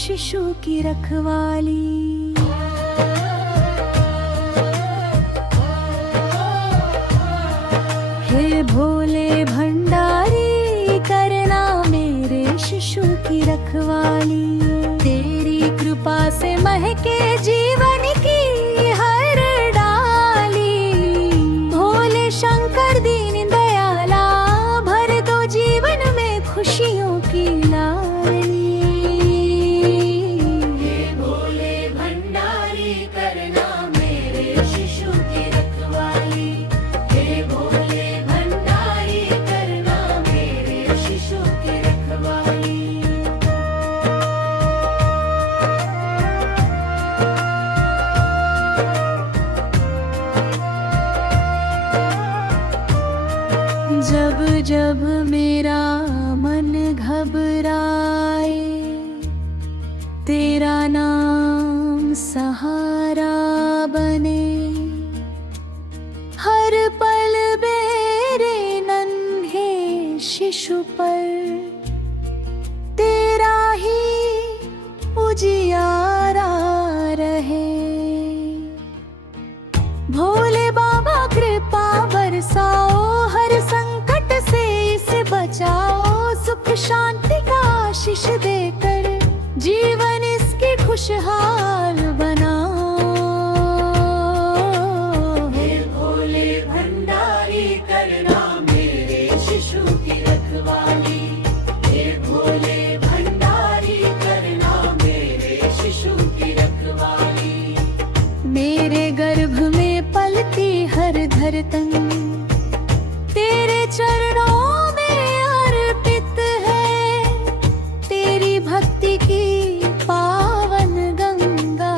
शिशु की रखवाली। हे भोले भंडारी करना मेरे शिशु की रखवाली। तेरी कृपा से महके जीवन की हर डाली। भोले शंकर दीन दयाला भर दो जीवन में खुशियों की लाली। जब जब मेरा मन घबराए, तेरा नाम सहारा बने। हर पल मेरे नन्हे शिशु पर तेरा ही उजियारा रहे। भोले बाबा कृपा बरसाओ, हर संकट से इसे बचाओ। सुख शांति का आशीष देकर जीवन इसकी खुशहाल बनाओ। हे भोले भंडारी करना मेरे शिशु की रखवाली। हे भोले भंडारी करना मेरे शिशु की रखवाली। मेरे गर्भ में पलती हर धड़कन तेरे चरणों में अर्पित है। तेरी भक्ति की पावन गंगा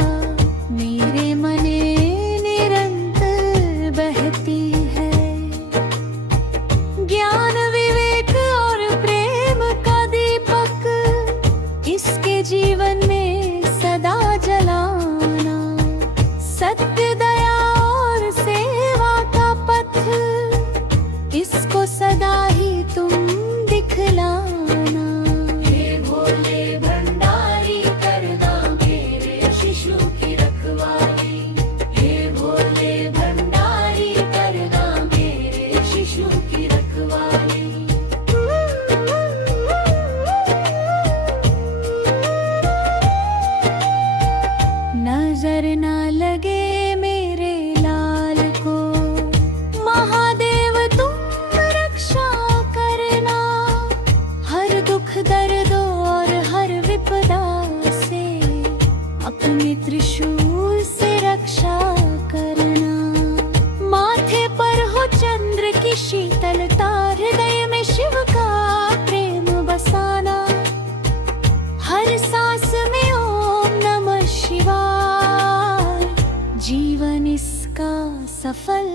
मेरे मने निरंतर बहती है। ज्ञान विवेक और प्रेम का दीपक इसके जीवन में सदा जलाना। सत्य दया और सेवा का पथ इसको सदा ही तुम दिखलाना। हे भोले भंडारी करना मेरे शिशु की रखवाली। हे भोले भंडारी करना मेरे शिशु की रखवाली। नजर ना लगे मेरे लाल को, महादेव तुम रक्षा करना। हर दुख दर्द और हर विपदा से अपने त्रिशूल से रक्षा करना। माथे पर हो चंद्र की शीतलता, हृदय में शिव का प्रेम बसाना। हर सांस में ओम नमः शिवाय, जीवन इसका सफल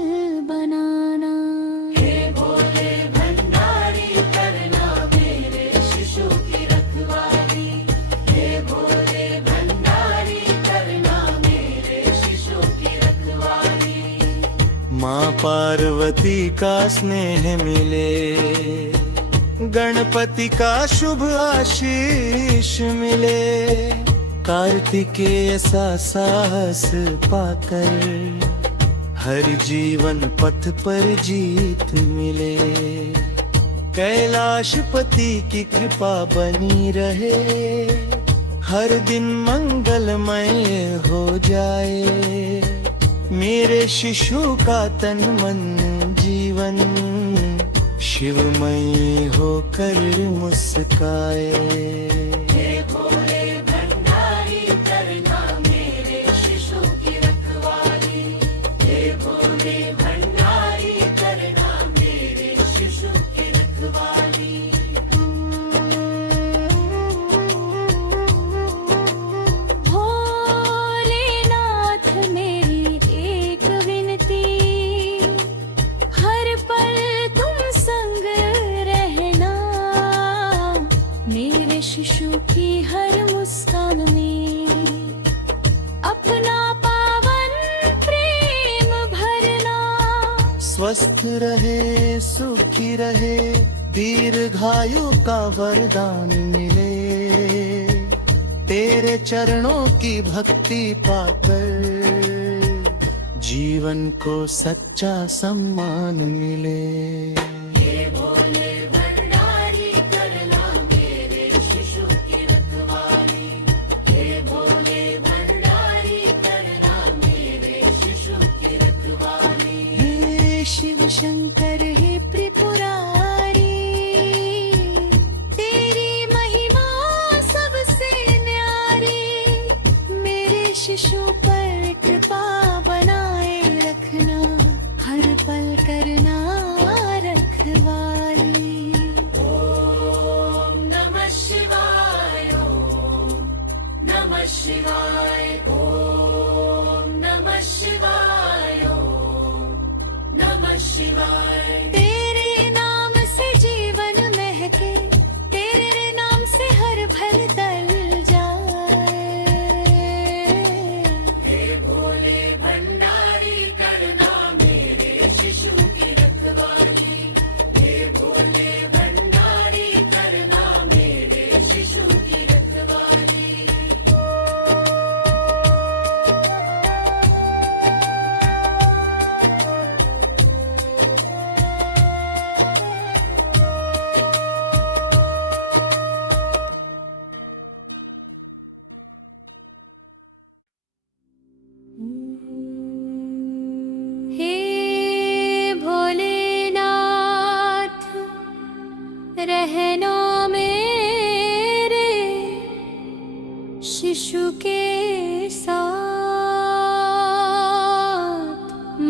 बनाना। हे भोले भंडारी करना मेरे शिशु की रखवाली। हे भोले भंडारी करना मेरे शिशु की रखवाली। माँ पार्वती का स्नेह मिले, गणपति का शुभ आशीष मिले। कार्तिकेय सा साहस पाकर हर जीवन पथ पर जीत मिले। कैलाशपति की कृपा बनी रहे, हर दिन मंगलमय हो जाए। मेरे शिशु का तन मन जीवन शिवमय होकर मुस्काए। हे भोले भंडारी करना मेरे शिशु की रखवाली। हे भोले भंडारी करना मेरे शिशु की रखवाली। की हर मुस्कान में अपना पावन प्रेम भरना। स्वस्थ रहे सुखी रहे दीर्घायु का वरदान मिले, तेरे चरणों की भक्ति पाकर जीवन को सच्चा सम्मान मिले। हे भोले भंडारी करना मेरे शिशु की रखवाली। हे भोले भंडारी करना मेरे शिशु की रखवाली। हे शिव शंकर हे त्रिपुरारी, तेरी महिमा सबसे न्यारी। मेरे शिशु पर कृपा बनाए रखना, हर पल करना रखवाली। ओम नमः शिवाय, ओम नमः शिवाय, ओम नमः शिवाय, ओम नमः शिवाय। तेरे नाम से जीवन महके, तेरे नाम से हर भल टल जाए। हे भोले भंडारी करना मेरे शिशु की रखवाली। हे भोले भंडारी करना मेरे शिशु की रखवाली। हे भोलेनाथ रहना मेरे शिशु के साथ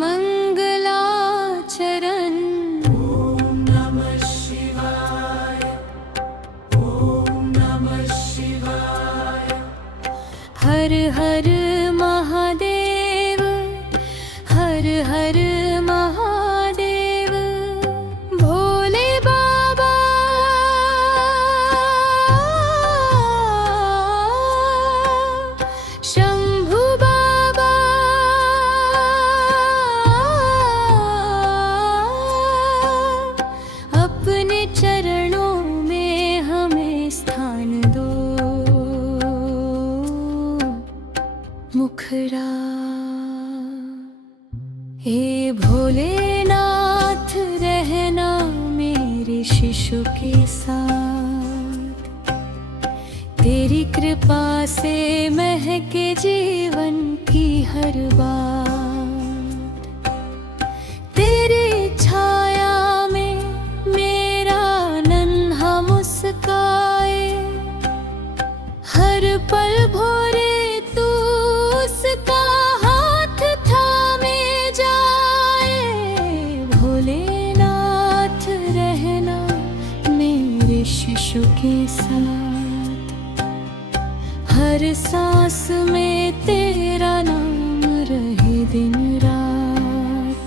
मंगलाचरण। ओम नमः शिवाय, ओम नमः शिवाय। हर हर महादेव, हर हर महादेव। भोले बाबा शंभु बाबा अपने चरणों में हमें स्थान दो। मुखरा हे भोलेनाथ रहना मेरे शिशु के साथ। तेरी कृपा से महके जीवन की हर बात। तेरी छाया में मेरा नन्हा मुस्काए, हर पल भोरे तू उसका हाथ थामे जाए। भोलेनाथ रहना मेरे शिशु के साथ। हर सांस में तेरा नाम रहे दिन रात।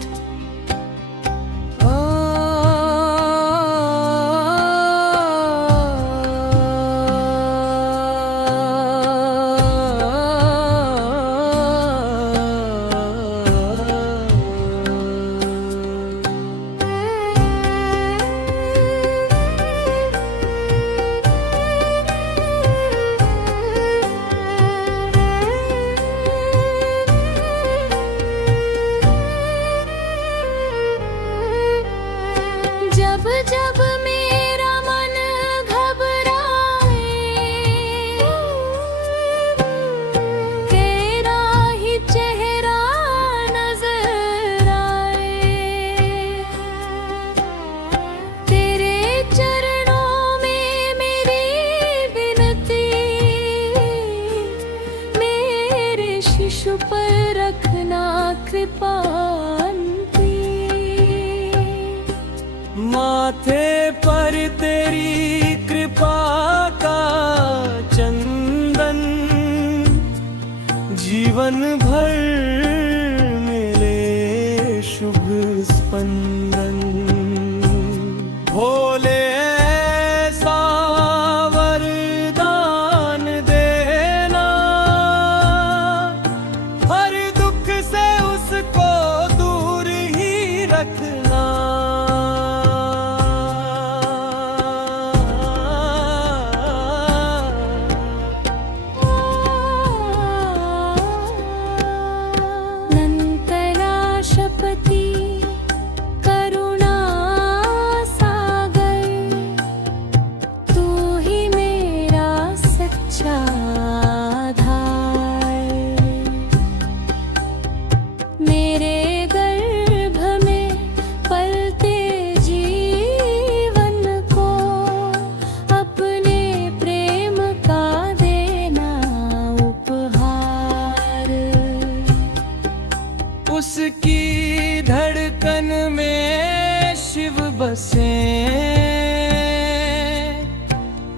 बसे,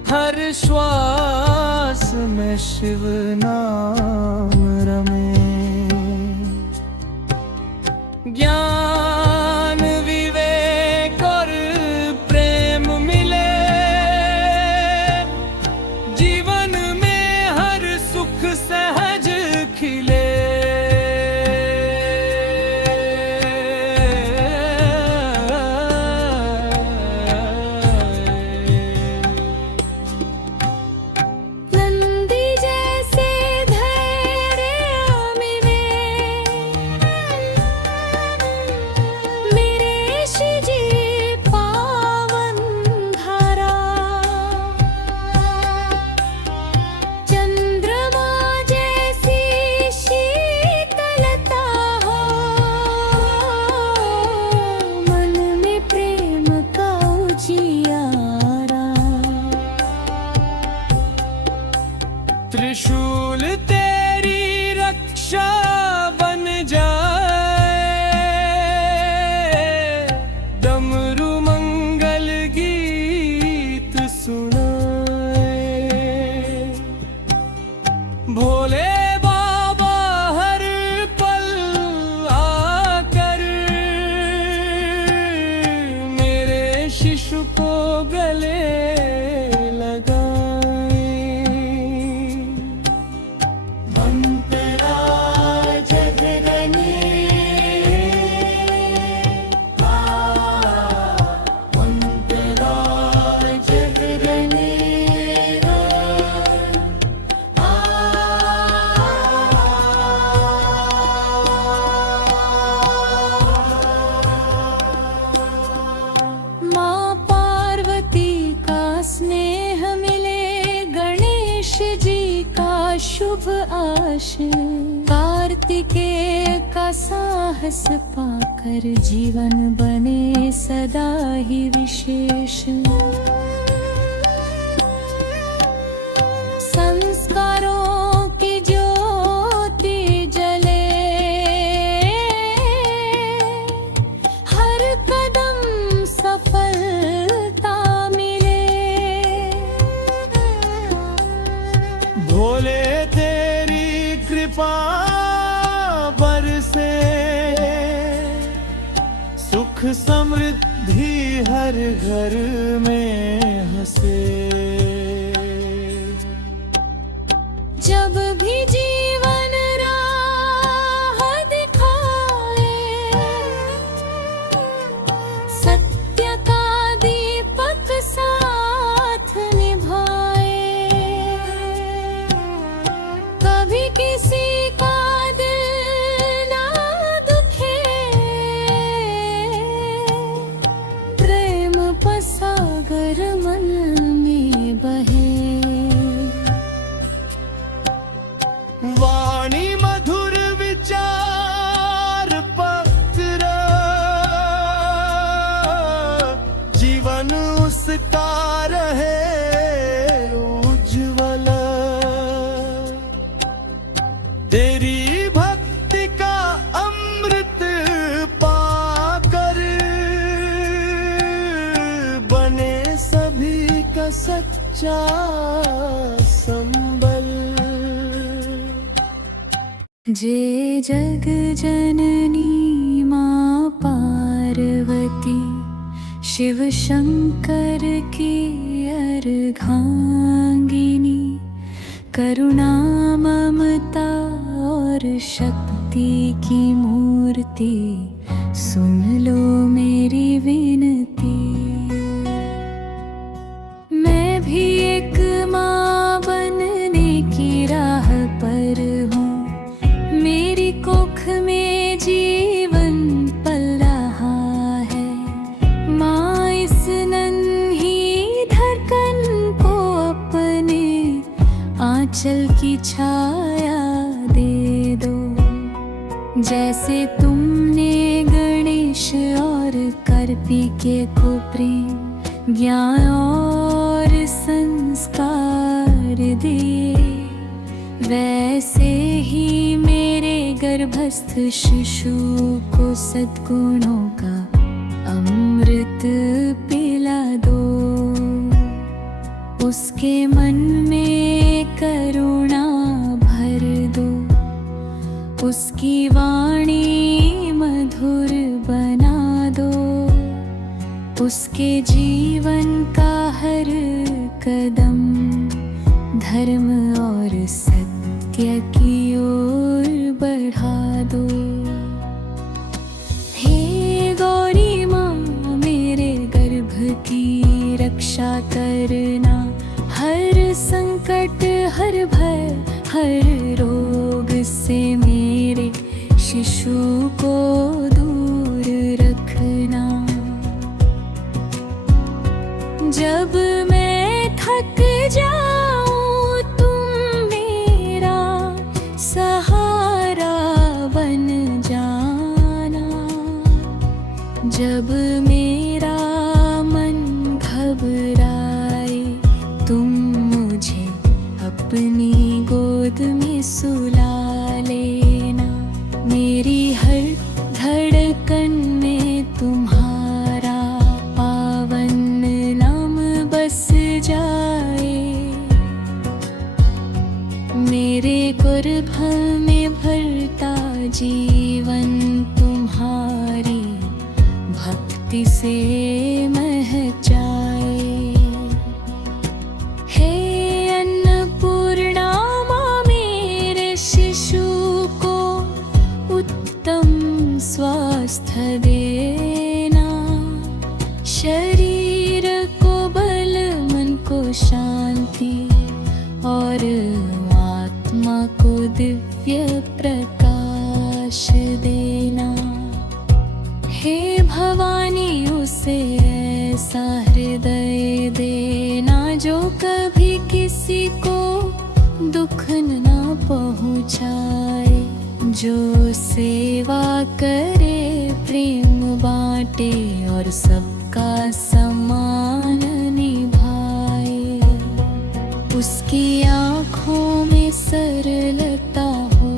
हर श्वास में शिव नाम रमे। ज्ञान विवेक और प्रेम मिले, जीवन में हर सुख सहज खिले। नंदी जैसे धैर्य मिले, मेरे शिजी पावन धारा। चंद्रमा जैसी शीतलता हो, मन में प्रेम का उजियारा। त्रिशूल तेरी रक्षा बन जाए, डमरू मंगल गीत सुनाए। भोले बाबा हर पल आकर मेरे शिशु को गले लगाए। माँ पार्वती का स्नेह मिले, गणेश जी का शुभ आशीर्वाद। कार्तिकेय का साहस पाकर जीवन बने सदा ही विशेष। संस्कारों की ज्योति जले, हर कदम सफलता मिले। भोले तेरी कृपा बरसे, सुख समृद्धि हर घर में हंसे। जब भी जीवन राह दिखाए, सत्य का दीपक साथ निभाए। कभी किसी का दिल ना दुखे, प्रेम पसागर मन में बहे। वाणी मधुर विचार पत्र, जीवन उसका रहे उज्ज्वल। तेरी भक्ति का अमृत पाकर बने सभी का सच्चा संबल। जे जग जननी माँ पार्वती, शिव शंकर की अर्धांगिनी। करुणा ममता और शक्ति की मूर्ति, सुन लो मेरी विनती। मैं भी एक माँ बनने की राह पर हूँ, मेरी कोख में जीवन पल रहा है। माँ इस नन्ही धड़कन को अपने आंचल की छाया दे दो। जैसे तुमने गणेश और कार्तिकेय को प्रेम, ज्ञान और संस्कार दिए, वैसे ही मेरे गर्भस्थ शिशु को सद्गुणों का अमृत अमृत पिला दो, उसके मन में करुणा भर दो, उसकी वाणी मधुर बना दो, उसके जीवन का हर कदम धर्म और सत्य की ओर बढ़ा दो। हे गौरी माँ, मेरे गर्भ की रक्षा करना, हर संकट हर भय हर रोग से मेरे शिशु को दूर रखना। जब मैं थक जाऊं तुम मेरा सहारा बन जाना, जब मेरा मन घबराए तुम मुझे अपनी गोद में सुला लेना। मेरी हर धड़कन में तुम्हारा पावन नाम बस जाए, मेरे गर्भ में भरता जीवन तुम्हारी भक्ति से महचाए। हे अन्नपूर्णा माँ, मेरे शिशु को उत्तम स्वास्थ्य देना, शरीर को बल मन को शांति और आत्मा को दिव्य प्रकाश देना। हे भवानी, उसे ऐसा हृदय देना जो कभी किसी को दुख न पहुँचाए, जो सेवा करे प्रेम बांटे और सबका सम्मान निभाए। उसकी आँखों में सरलता हो,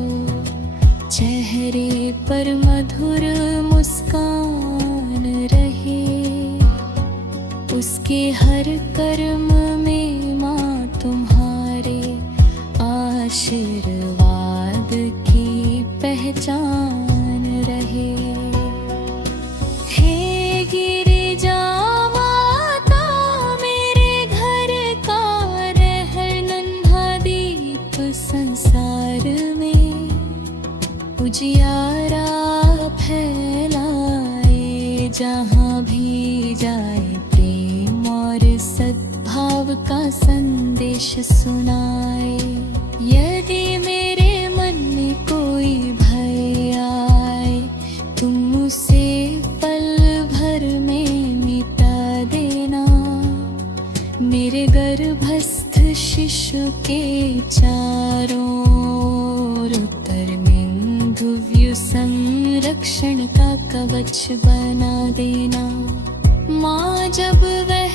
चेहरे पर मधुर मुस्कान रहे, उसके हर कर्म में माँ तुम्हारे आशीर्वाद की पहचान रहे। हे गिरिजा माता, मेरे घर का रहर नन्हा दीप संसार में उजियारा फैलाए, जहाँ भी जाए प्रेम और सद्भाव का संदेश सुनाए। यदि मेरे मन में कोई भय आए, तुम उसे पल भर में मिटा देना। मेरे गर्भस्थ शिशु के चारों ओर उत्तर में दिव्य संरक्षण का कवच बना देना। माँ, जब वह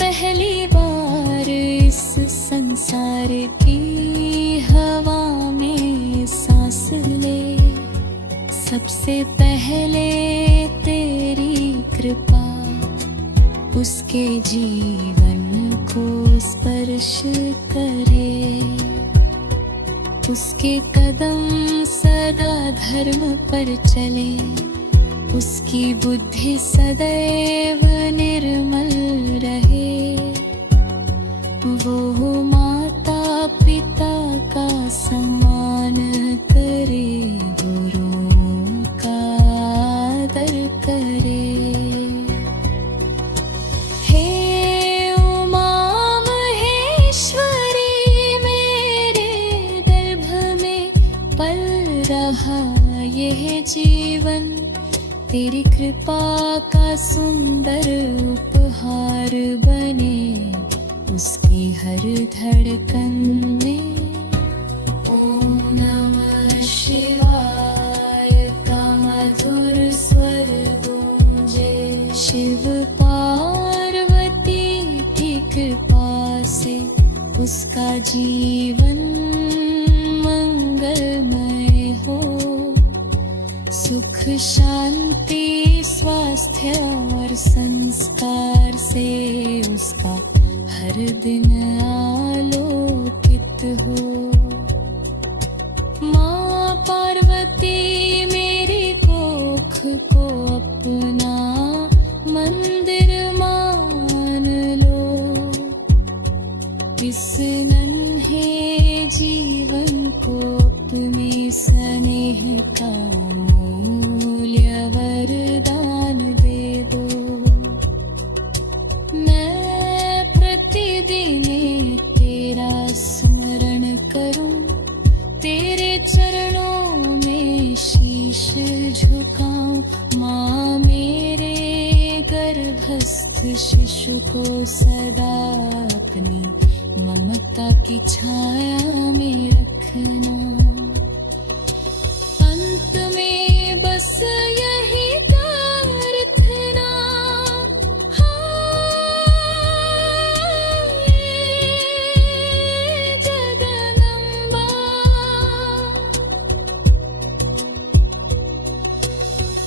पहली बार इस संसार की हवा में सांस ले, सबसे पहले तेरी कृपा उसके जीवन को स्पर्श करे, उसके कदम सदा धर्म पर चले, उसकी बुद्धि सदैव निर्मल रहे। वो माता पिता का सम्मान करे, गुरुओं का आदर करे। हे उमा महेश्वरी, मेरे गर्भ में पल रहा यह जीवन, तेरी कृपा का सुंदर उपहार बने उसकी हर धड़कन में। ओम नमः शिवाय का मधुर स्वर गूंजे, शिव पार्वती की कृपा से उसका जीवन मंगलमय हो, सुख शांति स्वास्थ्य और संस्कार से उसका हर दिन आलोकित हो। माँ पार्वती मेरी कोख को अपना मंदिर मान लो। इस नन्हे जीवन को अपने स्नेह का मूल्य वरदान दे दो। मैं प्रतिदिन तेरा स्मरण करूं, तेरे चरणों में शीश झुकाऊं। माँ मेरे गर्भस्थ शिशु को सदा अपनी ममता की छाया में रखना। अंत में बस यही प्रार्थना, जगदम्बा।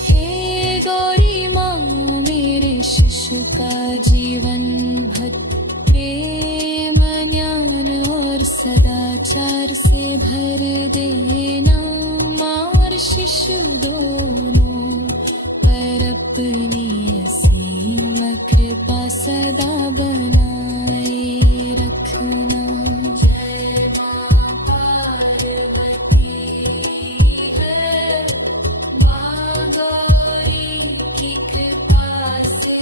हे गौरी माँ मेरे शिशु का जीवन भर प्रेम ज्ञान और सदाचार से भर देना। माँ और शिशु दोनों पर अपनी असीम कृपा सदा बनाए रखना। जय माँ पार्वती है, माँ गौरी की कृपा से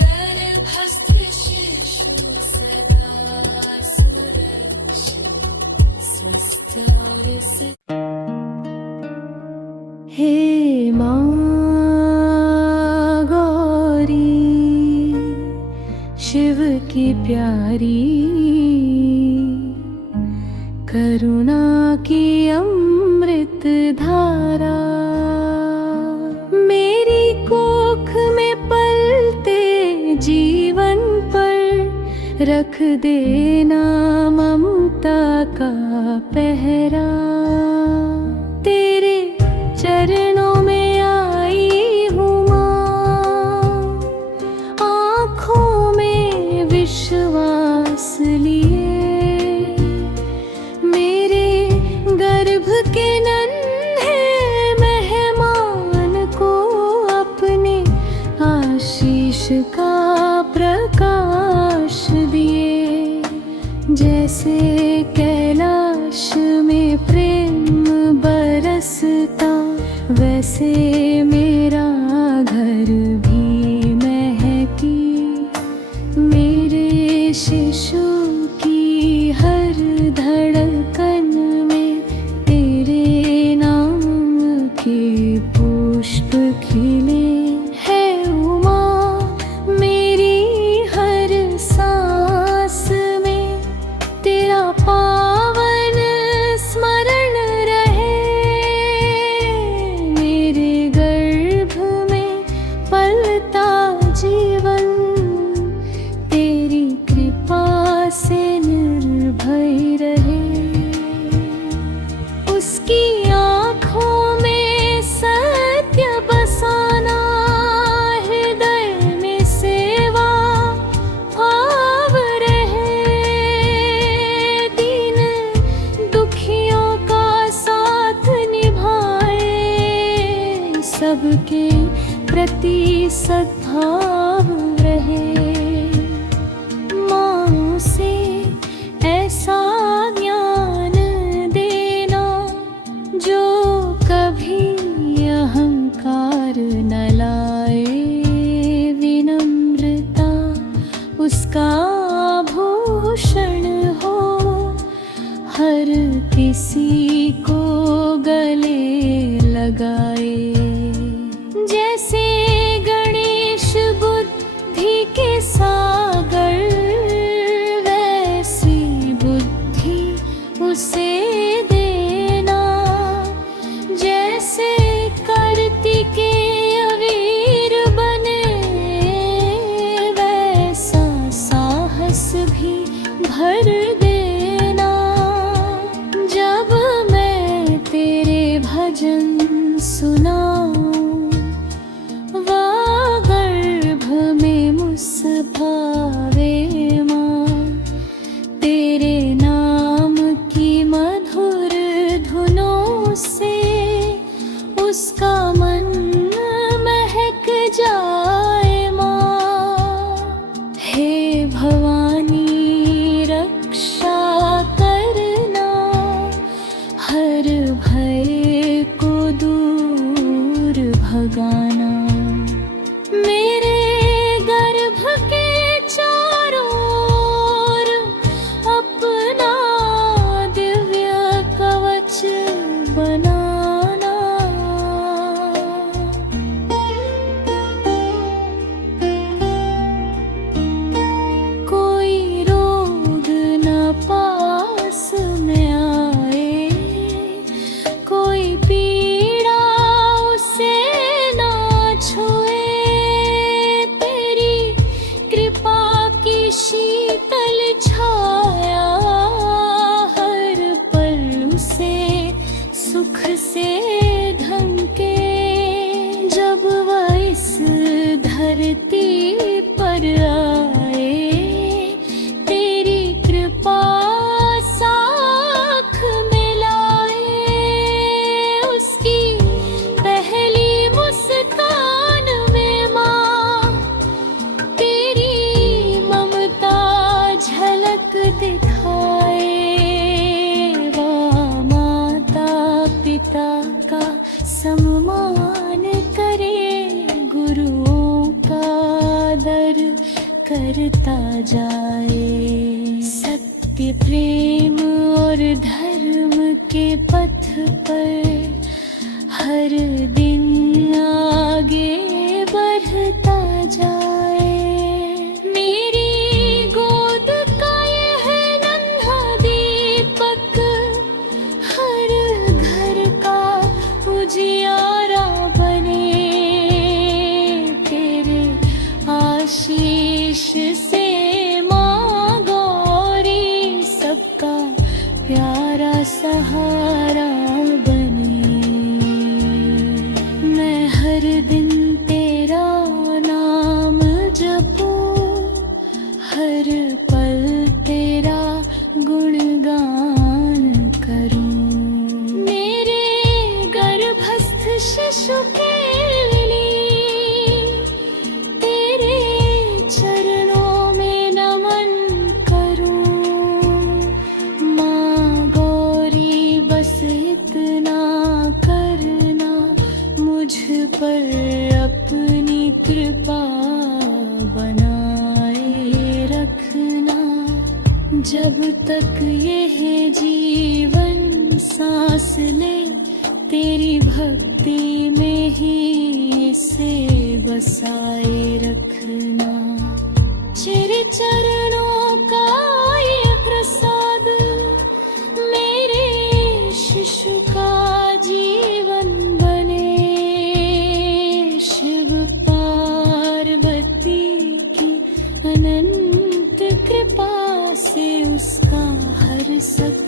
गर्भस्थ शिशु सदा सुरक्षित स्वस्थ और हे माँ गौरी शिव की प्यारी, करुणा की अमृत धारा मेरी कोख में पलते जीवन पर रख देना ममता का पहरा। तेरे चरणों में आई हूँ माँ, आँखों में विश्वास लिए। मेरे गर्भ के नन्हे मेहमान को अपने आशीष का प्रकाश दिए। जैसे कैलाश में प्रेम बरसता, वैसे मेरा घर भी महकी। मेरे शिशु की हर धड़कन में तेरे नाम के पुष्प खिले। है उमा मेरी हर सांस में तेरा पावन स्मरण रहे। मेरे गर्भ में पलता जीवन तेरी कृपा से निर्भय रहे। उसकी आँखों में सत्य बसाना, हृदय में सेवा भाव रहे। दीन दुखियों का साथ निभाए, सबके प्रति सद्भाव रहे। माँ से ऐसा ज्ञान देना जो कभी अहंकार न लाए। विनम्रता उसका भूषण हो, हर किसी को गले लगाए। जैसे गणेश बुद्धि के सागर, वैसी बुद्धि उसे देना। जैसे कार्तिकेय वीर बने, वैसा साहस भी भर देना। जब मैं तेरे भजन सत्य प्रेम और धर्म के पथ पर हर दिन आगे बढ़ता जाए। मेरी गोद का यह नन्हा दीपक हर घर का उजियारा बने। तेरे आशीष से माँ गौरी सबका प्यारा सहारा बने। मैं हर दिन तेरा नाम जपूं, हर पल तेरा गुणगान करूं। मेरे गर्भस्थ शिशु के लिए तेरे चरणों में नमन करूं। माँ गौरी बस इतना करना, मुझ पर अपनी कृपा बनाए रखना। जब तक यह जीवन सांस ले, तेरी भक्ति में ही इसे बसाए रखना। चिर चरणों का ये प्रसाद मेरे शिशु का जीवन बने। शिव पार्वती की अनंत कृपा से उसका हर सत्य